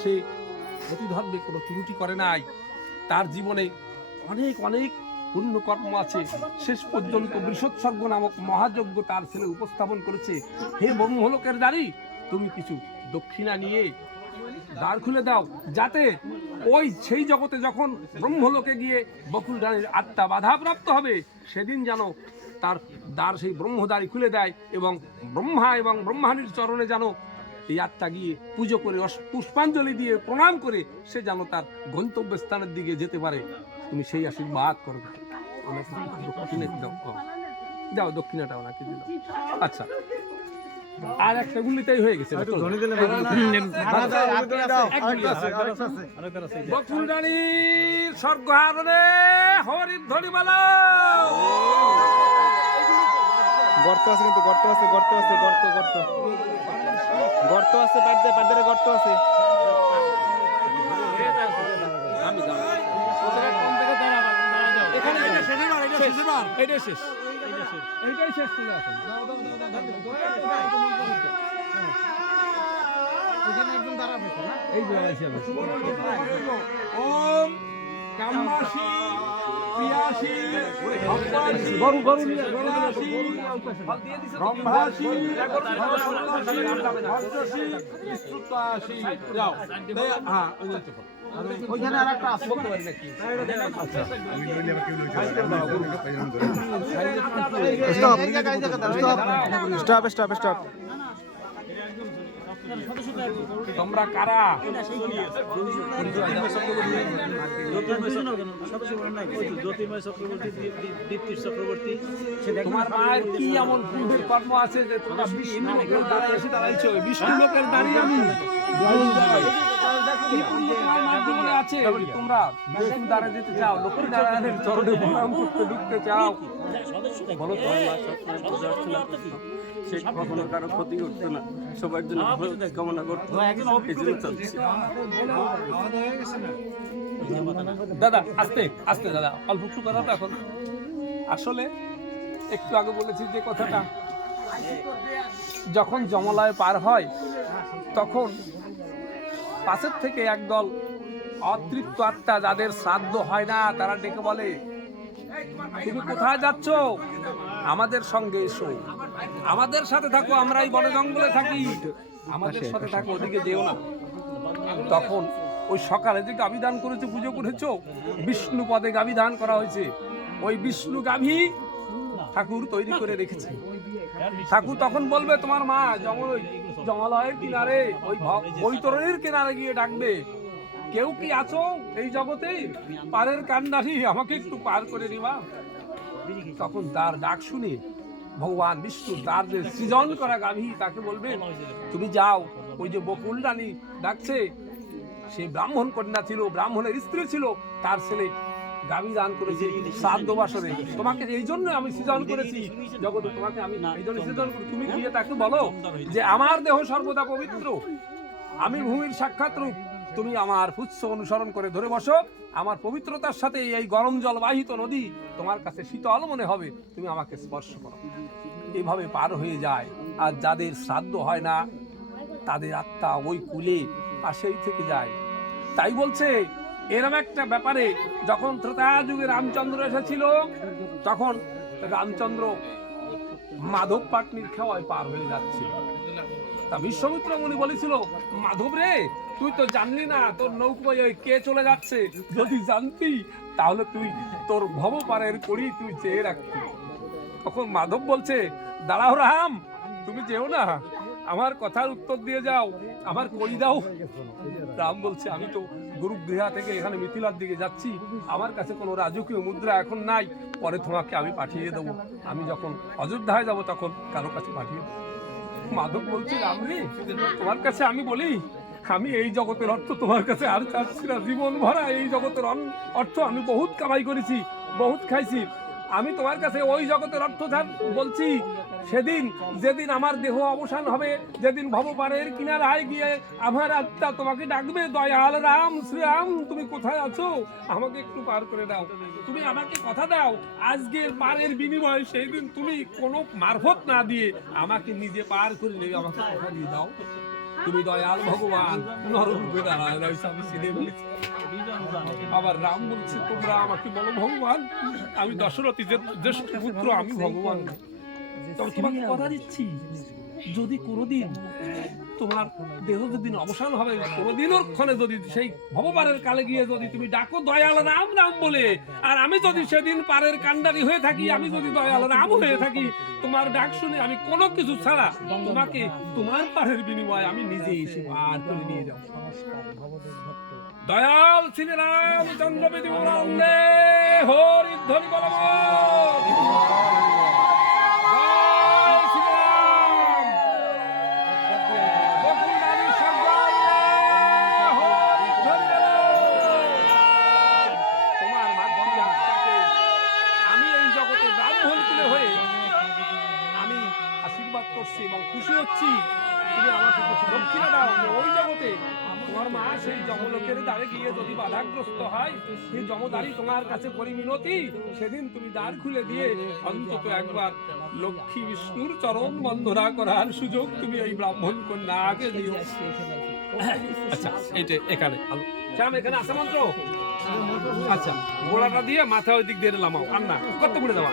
সে প্রতিধর্মে কোনো ত্রুটি করে নাই, তার জীবনে অনেক অনেক পুণ্যকর্ম আছে। শেষ পর্যন্ত বৃষোৎসর্গ নামক মহাযজ্ঞ তার ছেলে উপস্থাপন করেছে। হে ব্রহ্মলোকের দ্বারী, তুমি কিছু দক্ষিণা নিয়ে দ্বার খুলে দাও, যাতে ওই সেই জগতে যখন ব্রহ্মলোকে গিয়ে বকুল রানীর আত্মা বাধাপ্রাপ্ত হবে, সেদিন যেন তার দ্বার সেই ব্রহ্মদ্বারী খুলে দেয় এবং ব্রহ্মা এবং ব্রহ্মাণীর চরণে যেন এই আত্মা গিয়ে পুজো করে পুষ্পাঞ্জলি দিয়ে প্রণাম করে সে যেন তার গন্তব্য স্থানের দিকে যেতে পারে। তুমি সেই আশীর্বাদ করো। দাও দক্ষিণাটা ওনাকে দিল। আচ্ছা, আর একটা গুলিতেই হয়ে গেছে। বকুল রানীর স্বর্গহারণে হরির ধ্বনি বলো। গর্ত আছে, কিন্তু গর্ত আছে, গর্ত আছে, গর্ত গর্ত গর্ত আছে, পাড়ে গর্ত আছে। এটাই শেষ, এইটাই শেষ। ওম কামাসি পিয়াসি গরু গরু রম্ভাসি হর্ষসি বিস্তুতাসি। যাও হ্যাঁ, ওইখানে আরেকটা আছে, বলতে পারি নাকি? Stop stop stop. তোমরা কারা? তোমার মায়ের কি এমন পূর্বের কর্ম আছে যে তোমরা বিষ্ণু লোকের দ্বারে এসে দাঁড়াইছো? বিষ্ণু লোকের দাঁড়িয়ে আমি আছে, তোমরা বিষ্ণু দ্বারে যেতে চাও, লক্ষ্মী নারায়ণের চরণে প্রণাম করতে ঢুকতে চাও। বলো তো, সে কখনো কারো ক্ষতি করতো না, সবার জন্য কামনা করতো। দাদা আস্তে আস্তে, দাদা অল্প একটু কথা তো। এখন আসলে একটু আগে বলেছি যে কথাটা, যখন যমলায় পার হয় তখন পাশের থেকে একদল অতৃপ্ত আত্মা, যাদের শ্রাদ্ধ হয় না, তারা ডেকে বলে, তুমি কোথায় যাচ্ছ? আমাদের সঙ্গে এসো, আমাদের সাথে থাকো, আমরা এই বনে জঙ্গলে থাকি, আমাদের সাথে থাকো, ওদিকে যেও না। তখন ওই সকালে যে গাভী দান করেছো, পুজো করেছো, বিষ্ণু পদে গাভী দান করা হয়েছে, ওই বিষ্ণু গাভী ঠাকুর তৈরি করে রেখেছে। ঠাকুর তখন বলবে, তোমার মা জমালয়ের কিনারে, ওই বৈতরণীর কিনারে গিয়ে ডাকবে, কেউ কি আছো এই জগতে? পারের কান্ডারি, আমাকে একটু পার করে দিবা। তখন তার ডাক শুনে ভগবান বিষ্ণু তার যে সৃজন করা গাভী, তাকে বলবে, তুমি যাও, ওই যে বকুল রানী ডাকছে, সে ব্রাহ্মণ কন্যা ছিল, ব্রাহ্মণের স্ত্রী ছিল, তার ছেলে গাভী দান করেছে শ্রাদ্ধ বাসরে, তোমাকে এই জন্য আমি সৃজন করেছি জগতে, তোমাকে আমি এই জন্য সৃজন করি। তুমি গিয়ে তাকে বলো যে আমার দেহ সর্বদা পবিত্র, আমি ভূমির সাক্ষাৎ রূপ, তুমি আমার পুচ্ছ অনুসরণ করে ধরে বসো, আমার পবিত্রতার সাথে এই গরম জলবাহিত নদী তোমার কাছে শীতল মনে হবে, তুমি আমাকে স্পর্শ করো। এইভাবে পার হয়ে যায়। আর যাদের শ্রাদ্ধ হয় না, তাদের আত্মা ওই কুলে পাশেই থেকে যায়। তাই বলছে, এরকম একটা ব্যাপারে যখন ত্রেতা যুগে রামচন্দ্র এসেছিল, তখন রামচন্দ্র মাধব পাটনির খাওয়ায় পার হয়ে যাচ্ছিল। তা বিশ্বমিত্র মুনি বলেছিল, মাধব রে, তুই তো জানলি না তোর নৌকোয় কে চলে যাচ্ছে, যদি জানতি তাহলে তুই তোর ভবপারের কড়ি তুই চেয়ে রাখতি। তখন মাধব বলছে, দাঁড়াও রাম, তুমি যেও না, আমার কথার উত্তর দিয়ে যাও, আমার কড়ি দাও। রাম বলছে, আমি তো গুরুগৃহা থেকে এখানে মিথিলার দিকে যাচ্ছি, আমার কাছে কোনো রাজকীয় মুদ্রা এখন নাই, পরে তোমাকে আমি পাঠিয়ে দেবো, আমি যখন অযোধ্যায় যাব তখন কারো কাছে পাঠিয়ে দেবো। মাধব বলছে, রাম রে, তোমার কাছে আমি বলি, আমি এই জগতের অর্থ তোমার কাছে আর চাচ্ছি না, জীবন ভরা এই জগতের অর্থ আমি বহুত কামাই করেছি, বহুত খাইছি, আমি তোমার কাছে ওই জগতের অর্থ বলছি সেদিন, যেদিন আমার দেহ অবসান হবে, যেদিন ভবপারের কিনারায় গিয়ে আমার আত্মা তোমাকে ডাকবে, দয়াল রাম, শ্রীরাম, তুমি কোথায় আছো, আমাকে একটু পার করে দাও। তুমি আমাকে কথা দাও, আজকের পারের বিনিময়ে সেই দিন তুমি কোনো মারফত না দিয়ে আমাকে নিজে পার করে নেবে, আমাকে কথা দিয়ে দাও। তুমি দয়াল ভগবান নররূপে দাঁড়ায় রয়েছে, আমি চিনে ফেলেছি। আবার রাম বলছে তোমরা আমাকে বলো ভগবান, আমি দশরথী জ্যেষ্ঠ পুত্র, আমি ভগবান। তবে তোমাকে কথা দিচ্ছি, যদি কোনোদিন তোমার দেহ যেদিন অবসান হবে, কোনোদিনের ক্ষণে যদি সেই ভবপারের কালে গিয়ে যদি তুমি ডাকো দয়াল রাম রাম বলে, আর আমি যদি সেদিন পারের কান্ডারি হয়ে থাকি, আমি যদি দয়াল রাম হয়ে থাকি, তোমার ডাক শুনে আমি কোনো কিছু ছাড়া তোমাকে তোমার পারের বিনিময়ে আমি নিজে এসে পার করে নিয়ে যাব। দয়াল শ্রী রামচন্দ্র বিধি বলন্দে হরি ধ্বনি বলব। এবং খুশি হচ্ছি তুমি আমাকে কিছু দক্ষিণা দাও, যে ওই জগতে তোমার মা সেই যমলোকের দ্বারে গিয়ে যদি বাধাগ্রস্ত হয়, সেই যমদারি তোমার কাছে পরিমিনতি, সেদিন তুমি দ্বার খুলে দিয়ে অন্তত একবার লক্ষ্মী বিষ্ণুর চরণ বন্দনা করার সুযোগ তুমি এই ব্রাহ্মণ কন্যাকে দিও। আচ্ছা এইটা এখানে শ্যাম এখানে আছে মন্ত্র। আচ্ছা গোড়াটা দিয়ে মাথা ওই দিক দিয়ে লামাও, আর না কত করে দেওয়া